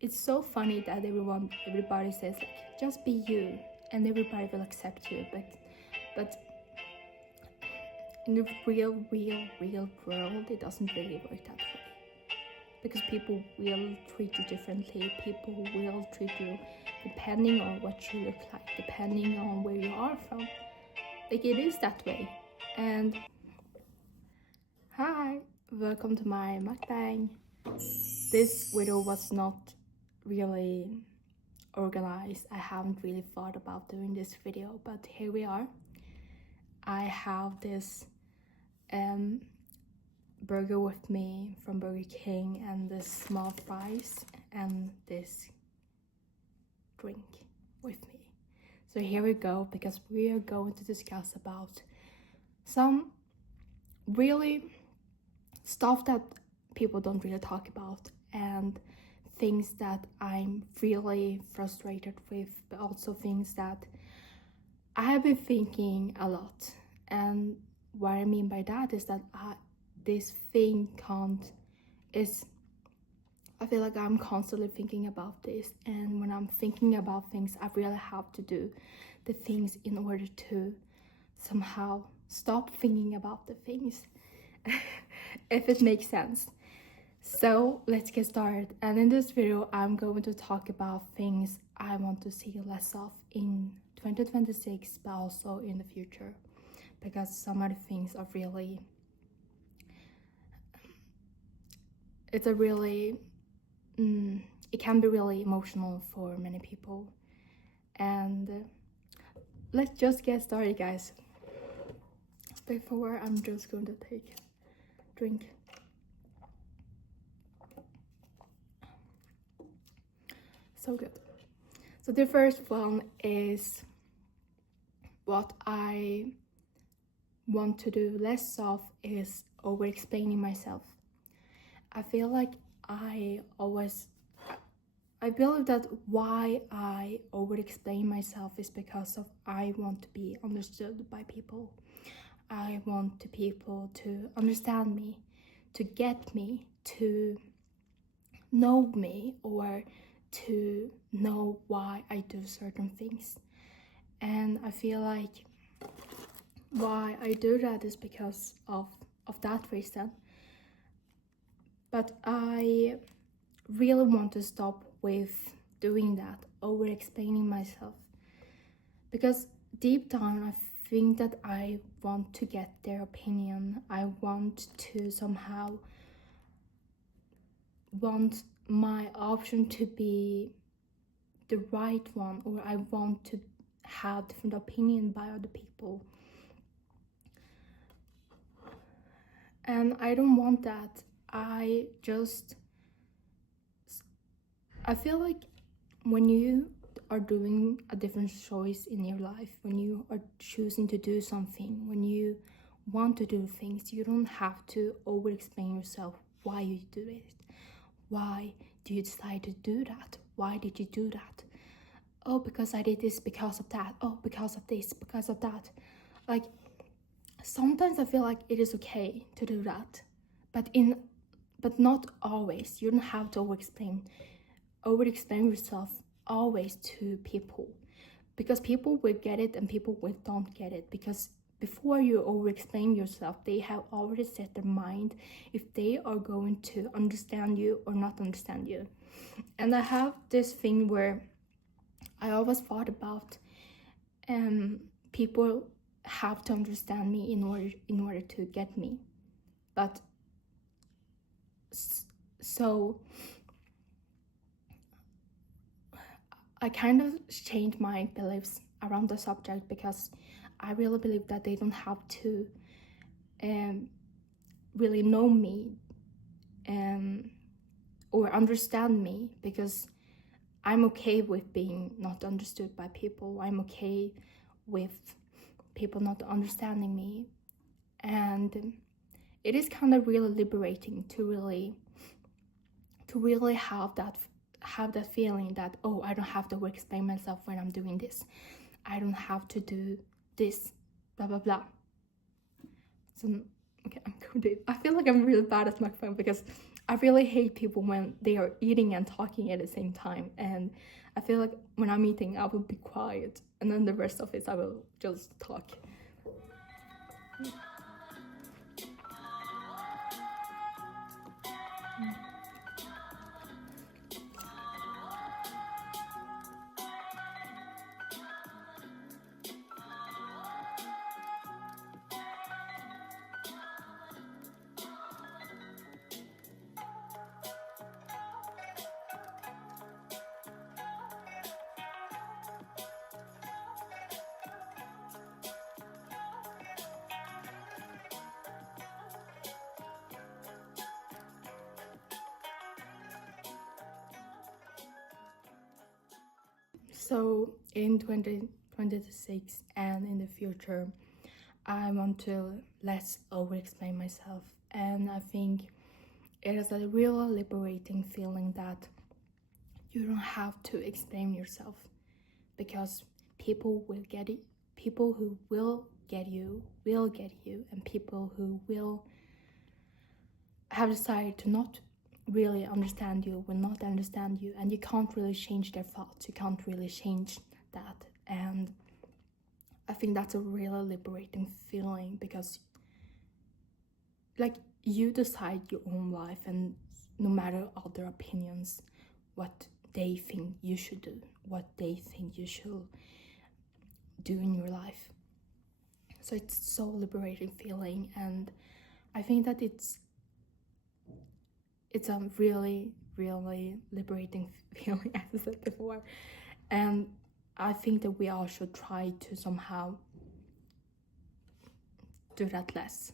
it's so funny that everybody says like just be you and everybody will accept you, but in the real world it doesn't really work that way, because people will treat you differently. People will treat you depending on what you look like, depending on where you are from. Like, it is that way. And hi, welcome to my mukbang. This video was not really organized. I haven't really thought about doing this video, but here we are. I have this burger with me from Burger King, and this small fries and this drink with me. So here we go, because we are going to discuss about some really stuff that people don't really talk about, and things that I'm really frustrated with, but also things that I have been thinking a lot. And what I mean by that is that this thing I feel like I'm constantly thinking about this, and when I'm thinking about things, I really have to do the things in order to somehow stop thinking about the things, if it makes sense. So let's get started. And in this video, I'm going to talk about things I want to see less of in 2026, but also in the future, because some of the things are really, it can be really emotional for many people. And let's just get started, guys. Before, I'm just going to take a drink. So good. So the first one is what I want to do less of is over explaining myself. I feel like I believe that why I over explain myself is because of I want to be understood by people. I want people to understand me, to get me, to know me, or to know why I do certain things. And I feel like why I do that is because of that reason. But I really want to stop with doing that, over explaining myself, because deep down I think that I want to get their opinion. I want to somehow want my option to be the right one, or I want to have different opinion by other people. And I don't want that. I feel like when you are doing a different choice in your life, when you are choosing to do something, when you want to do things, you don't have to over explain yourself why you do it. Why do you decide to do that? Why did you do that? Oh, because I did this because of that. Oh, because of this, because of that. Like, sometimes I feel like it is okay to do that, but not always. You don't have to over explain yourself always to people, because people will get it and people will don't get it, because before you over explain yourself, they have already set their mind if they are going to understand you or not understand you. And I have this thing where I always thought about people have to understand me in order to get me. But so I kind of changed my beliefs around the subject, because I really believe that they don't have to really know me or understand me, because I'm okay with being not understood by people. I'm okay with people not understanding me. And it is kind of really liberating to really have that feeling that, oh, I don't have to explain myself when I'm doing this. I don't have to do this, blah blah blah. So okay, I feel like I'm really bad at mukbang, because I really hate people when they are eating and talking at the same time. And I feel like when I'm eating, I will be quiet, and then the rest of it, I will just talk. So in 2026 and in the future, I want to less over explain myself. And I think it is a real liberating feeling that you don't have to explain yourself, because people will get it. People who will get you, and people who will have decided to not really understand you will not understand you, and you can't really change their thoughts. You can't really change that. And I think that's a really liberating feeling, because like you decide your own life, and no matter other opinions, what they think you should do, what they think you should do in your life. So it's so liberating feeling, and I think that it's a really liberating feeling, as I said before. And I think that we all should try to somehow do that less.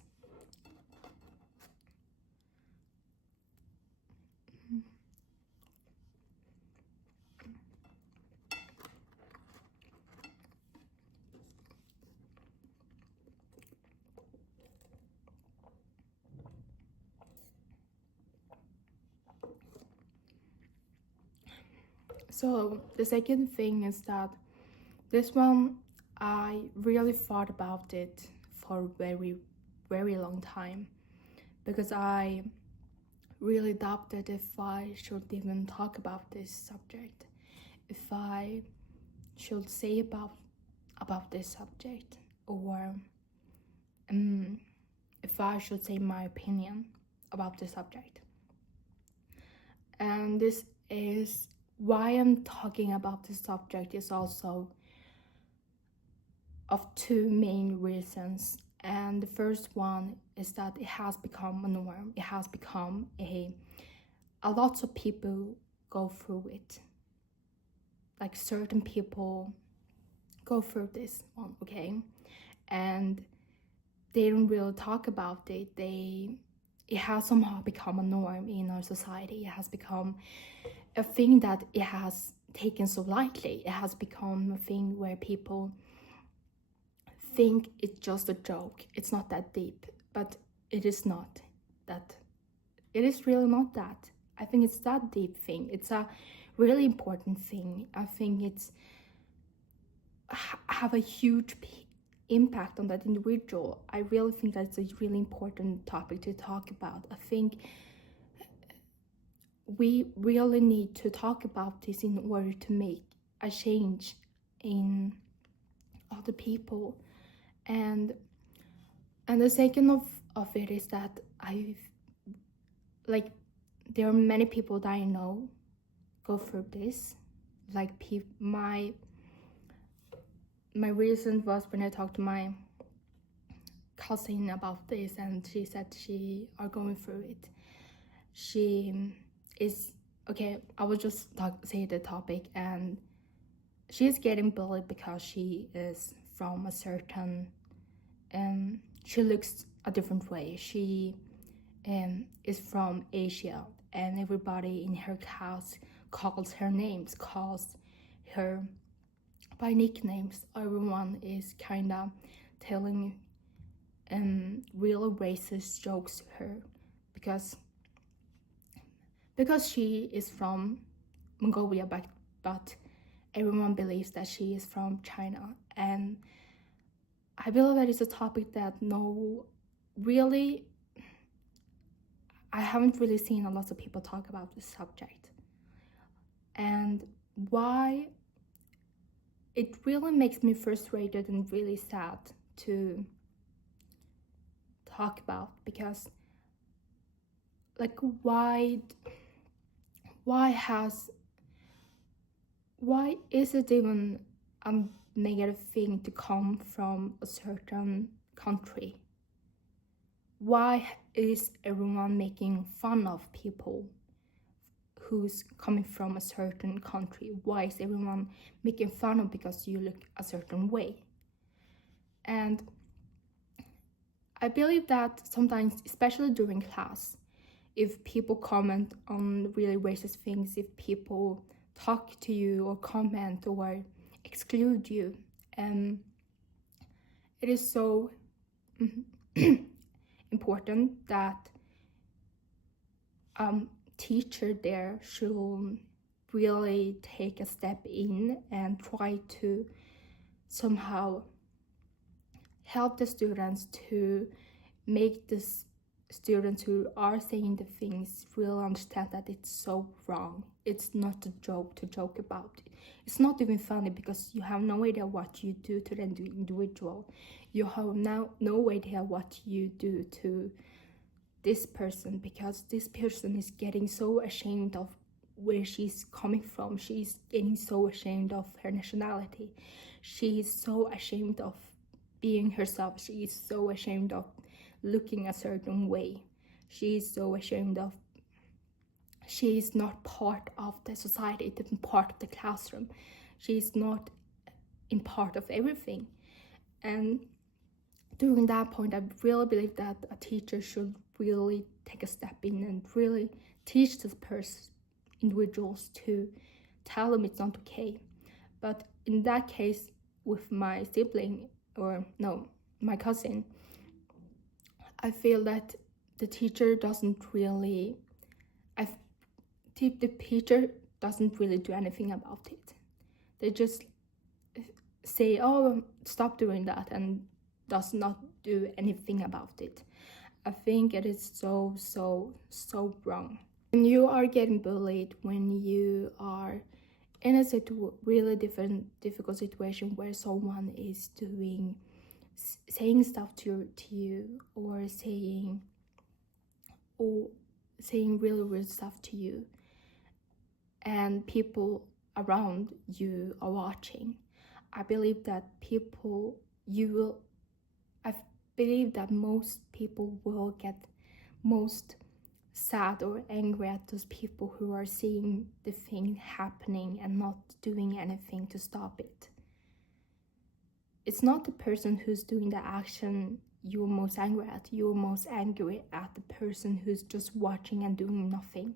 So the second thing is that this one, I really thought about it for a very long time, because I really doubted if I should even talk about this subject, if I should say about this subject, or if I should say my opinion about the subject. And this is why I'm talking about this subject, is also of two main reasons. And the first one is that it has become a norm. It has become a lot of people go through it. Like certain people go through this one, okay? And they don't really talk about it. It has somehow become a norm in our society. It has become a thing that it has taken so lightly. It has become a thing where people think it's just a joke. It's not that deep, but it is not that. It is really not that. I think it's that deep thing. It's a really important thing. I think it's have a huge impact on that individual. I really think that's a really important topic to talk about. I think we really need to talk about this in order to make a change in other people. And the second of it is that there are many people that I know go through this. Like my reason was when I talked to my cousin about this, and she said she are going through it. She is okay. I will just say the topic, and she is getting bullied because she is from a certain she looks a different way. She is from Asia, and everybody in her class calls her names, calls her by nicknames. Everyone is kind of telling real racist jokes to her because she is from Mongolia, but everyone believes that she is from China. And I believe that it's a topic that I haven't really seen a lot of people talk about this subject, and why it really makes me frustrated and really sad to talk about, because like why is it even a negative thing to come from a certain country? Why is everyone making fun of people who's coming from a certain country? Why is everyone making fun of because you look a certain way? And I believe that sometimes, especially during class, if people comment on really racist things, if people talk to you or comment or exclude you, it is so important that teacher there should really take a step in and try to somehow help the students to make the students who are saying the things really understand that it's so wrong. It's not a joke to joke about it. It's not even funny, because you have no idea what you do to the individual. You have no idea what you do to this person, because this person is getting so ashamed of where she's coming from. She's getting so ashamed of her nationality. She's so ashamed of being herself. She's so ashamed of looking a certain way. She's so ashamed of she's not part of the society, isn't part of the classroom. She's not in part of everything. And during that point, I really believe that a teacher should really take a step in and really teach this individuals to tell them it's not okay. But in that case, with my sibling, or no, my cousin, I feel that the teacher doesn't really do anything about it. They just say, oh, stop doing that, and does not do anything about it. I think it is so wrong. When you are getting bullied, when you are in a really difficult situation where someone is saying stuff to you, or saying really weird stuff to you, and people around you are watching, I believe that most people will get most sad or angry at those people who are seeing the thing happening and not doing anything to stop it. It's not the person who's doing the action you're most angry at. You're most angry at the person who's just watching and doing nothing.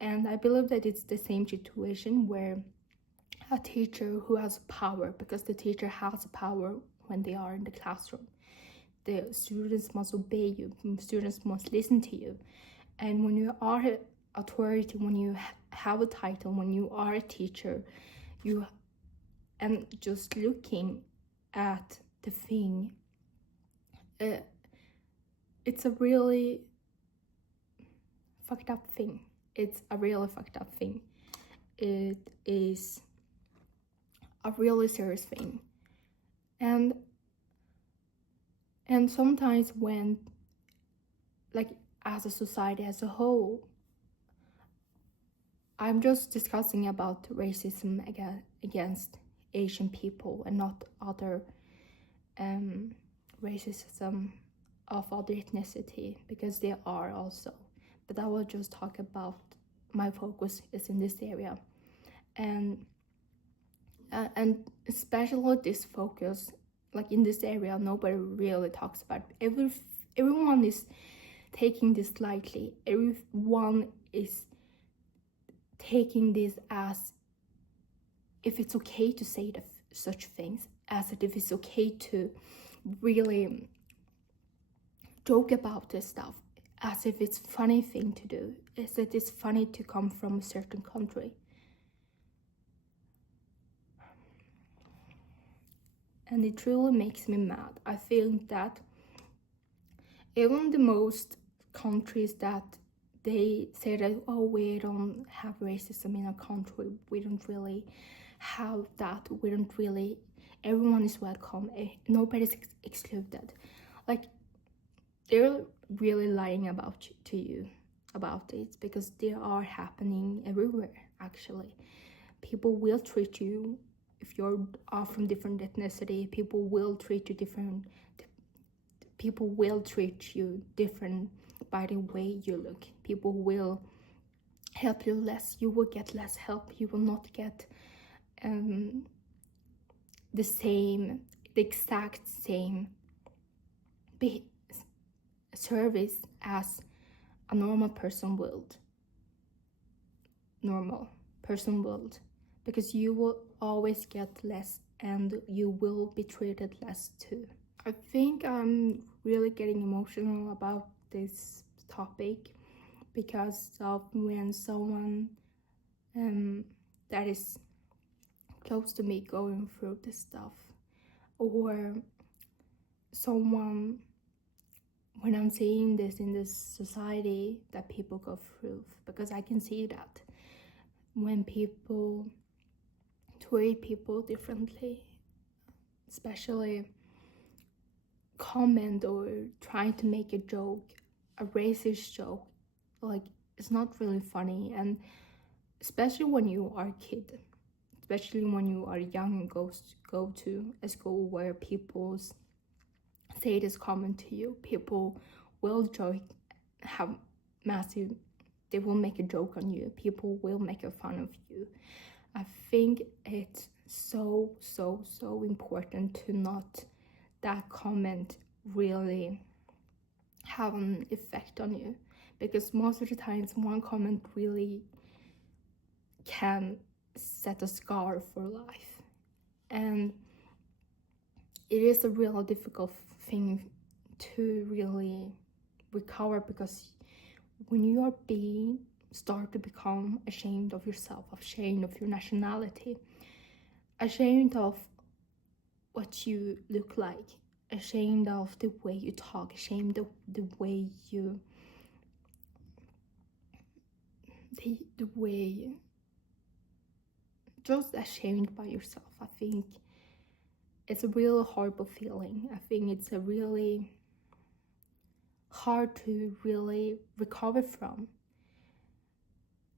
And I believe that it's the same situation where a teacher who has power, because the teacher has power when they are in the classroom. The students must obey you. Students must listen to you. And when you are an authority, when you have a title, when you are a teacher, and just looking at the thing, it's a really fucked up thing. It's a really fucked up thing. It is a really serious thing. And sometimes when, like, as a society as a whole, I'm just discussing about racism against Asian people and not other racism of other ethnicity, because there are also. But I will just talk about, my focus is in this area. And especially this focus, like in this area, nobody really talks about it. Everyone is taking this lightly. Everyone is taking this as if it's okay to say such things, as if it's okay to really joke about this stuff, as if it's funny thing to do, as if it's funny to come from a certain country. And it really makes me mad. I feel that even the most countries that they say that, oh, we don't have racism in our country, we don't really have that, we don't really, everyone is welcome, nobody's excluded. Like, they're really lying to you about it, because they are happening everywhere. Actually, people will treat you, if you're from different ethnicity, people will treat you different by the way you look. People will help you less, you will get less help, you will not get the exact same service as a normal person would, because you will always get less and you will be treated less too. I think I'm really getting emotional about this topic because of when someone that is close to me going through this stuff, or someone, when I'm seeing this in this society that people go through, because I can see that when people treat people differently, especially comment or trying to make a joke, a racist joke, like, it's not really funny. And especially when you are a kid, especially when you are young and go to a school where people say this comment to you, people will they will make a joke on you, people will make a fun of you. I think it's so important to not that comment really have an effect on you, because most of the times one comment really can set a scar for life, and it is a real difficult thing to really recover, because when you are start to become ashamed of yourself, ashamed of your nationality, ashamed of what you look like, ashamed of the way you talk, ashamed of the way just ashamed by yourself. I think it's a real horrible feeling. I think it's a really hard to really recover from.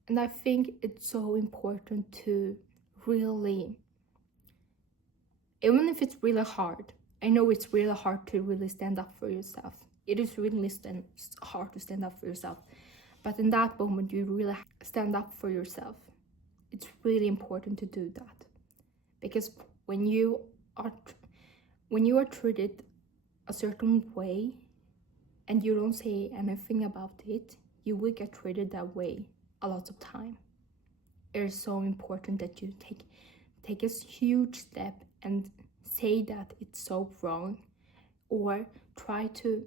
And I think it's so important to really, even if it's really hard, I know it's really hard to really stand up for yourself. It is really hard to stand up for yourself. But in that moment, you really stand up for yourself. It's really important to do that. Because when you are treated a certain way and you don't say anything about it, you will get treated that way a lot of time. It is so important that you take a huge step and say that it's so wrong, or try to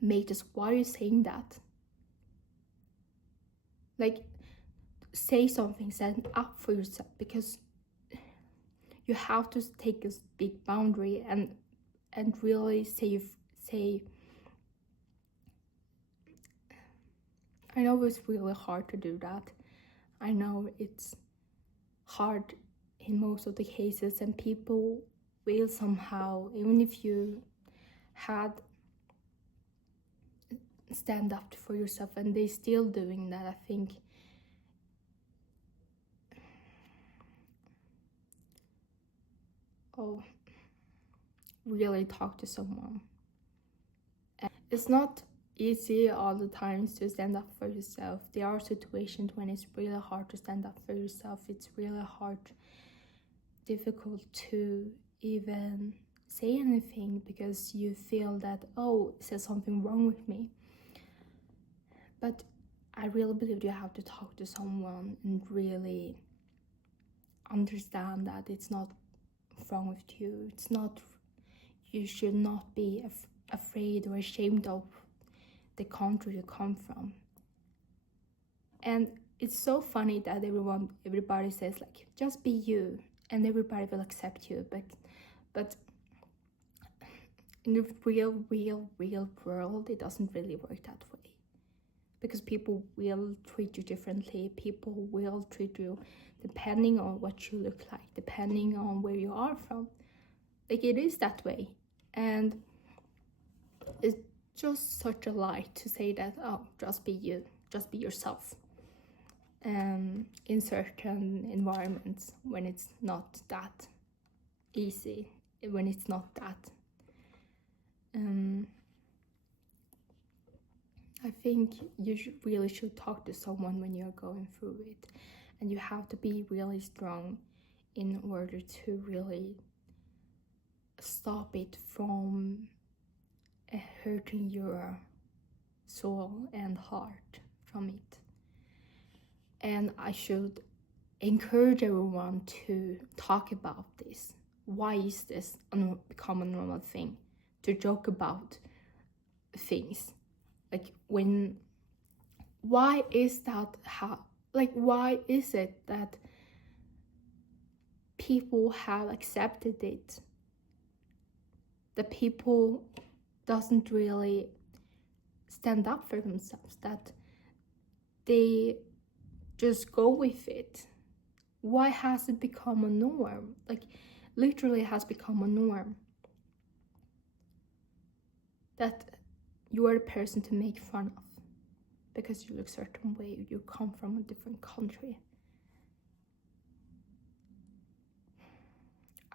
make this, why are you saying that? Like, say something, stand up for yourself, because you have to take a big boundary and really say I know it's really hard to do that. I know it's hard in most of the cases, and people will somehow, even if you had stand up for yourself and they still doing that, I think really talk to someone. And it's not easy all the times to stand up for yourself. There are situations when it's really hard to stand up for yourself. It's really difficult to even say anything, because you feel that, oh, is there something wrong with me? But I really believe you have to talk to someone and really understand that it's not wrong with you. You should not be afraid or ashamed of the country you come from. And it's so funny that everybody says, like, just be you and everybody will accept you, but in the real world, it doesn't really work that way. Because people will treat you differently. People will treat you depending on what you look like, depending on where you are from. Like, it is that way. And it's just such a lie to say that, oh, just be you, just be yourself. In certain environments, when it's not that easy, when it's not that. I think you really should talk to someone when you're going through it, and you have to be really strong in order to really stop it from hurting your soul and heart from it. And I should encourage everyone to talk about this. Why is this become a normal thing to joke about things? Like, why is that? Why is it that people have accepted it? That people doesn't really stand up for themselves, that they just go with it. Why has it become a norm? Like, literally has become a norm. That you are a person to make fun of because you look a certain way, you come from a different country.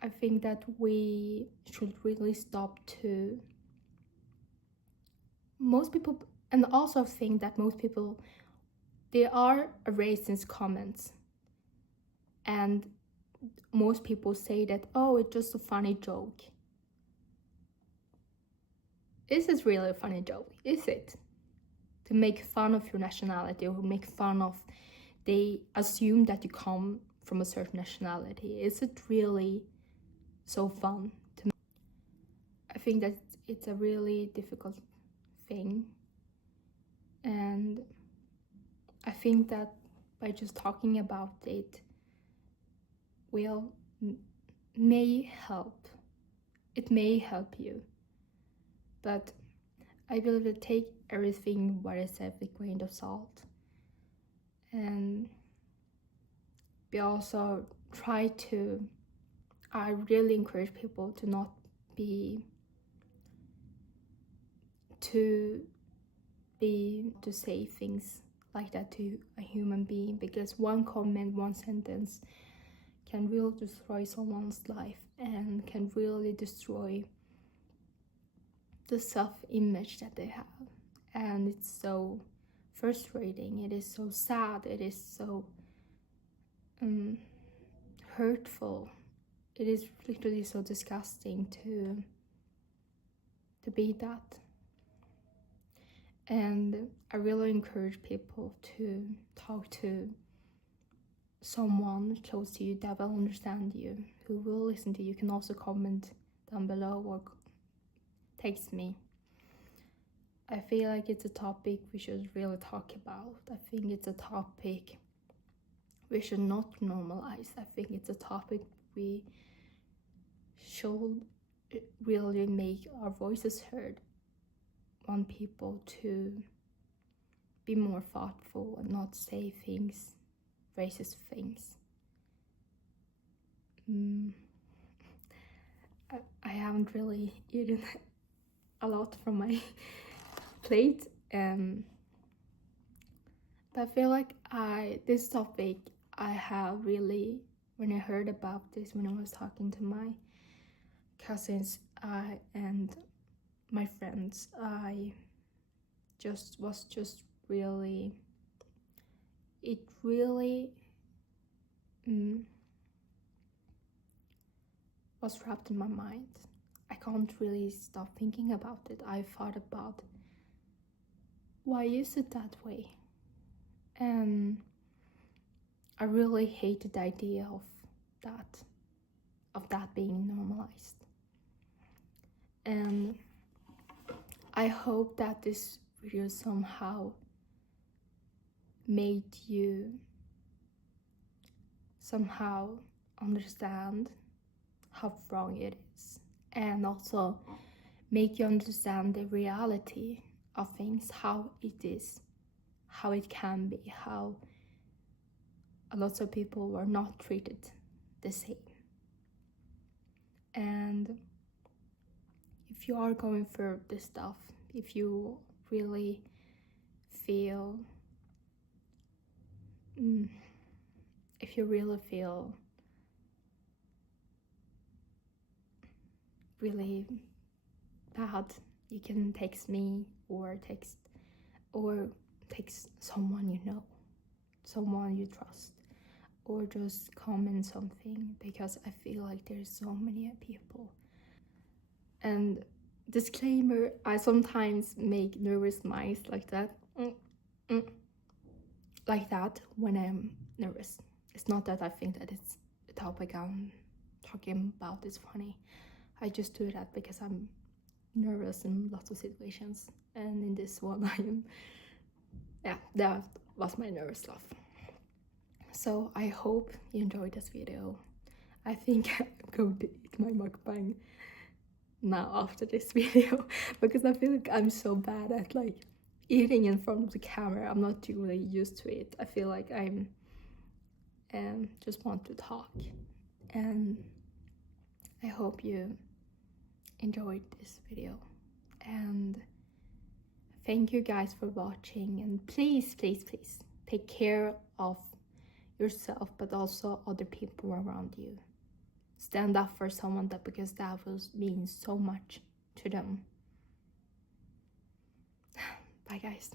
I think that we should really stop to... Most people, and also think that most people, they are racist comments, and most people say that, oh, it's just a funny joke. Is it really a funny joke? Is it? To make fun of your nationality, or make fun of, they assume that you come from a certain nationality. Is it really so fun? I think that it's a really difficult thing, and I think that by just talking about it may help. It may help you, but I believe that take everything what I said with a grain of salt, and we also try to... I really encourage people to not be to say things like that to a human being, because one comment, one sentence can really destroy someone's life and can really destroy the self-image that they have. And it's so frustrating, it is so sad, it is so hurtful, it is literally so disgusting to be that. And I really encourage people to talk to someone close to you that will understand you, who will listen to you. You can also comment down below or text me. I feel like it's a topic we should really talk about. I think it's a topic we should not normalize. I think it's a topic we should really make our voices heard. Want people to be more thoughtful and not say things, racist things. I haven't really eaten a lot from my plate, but I feel like this topic I have really, when I heard about this, when I was talking to my cousins and my friends, I was really, it really was trapped in my mind. I can't really stop thinking about it. I thought about, why is it that way? And I really hated the idea of that being normalized. And I hope that this video somehow made you somehow understand how wrong it is, and also make you understand the reality of things, how it is, how it can be, how a lot of people were not treated the same. And if you are going through this stuff, if you really feel if you really feel really bad, you can text me or text someone you know, someone you trust, or just comment something, because I feel like there's so many people. And disclaimer, I sometimes make nervous mice like that, like that when I'm nervous. It's not that I think that it's the topic I'm talking about is funny. I just do that because I'm nervous in lots of situations, and in this one I am. Yeah, that was my nervous laugh. So I hope you enjoyed this video. I think I'm going to eat my mukbang now after this video, because I feel like I'm so bad at like eating in front of the camera. I'm not really used to it. I feel like I'm just want to talk. And I hope you enjoyed this video, and thank you guys for watching. And please take care of yourself, but also other people around you. Stand up for someone, that because that will mean so much to them. Bye guys.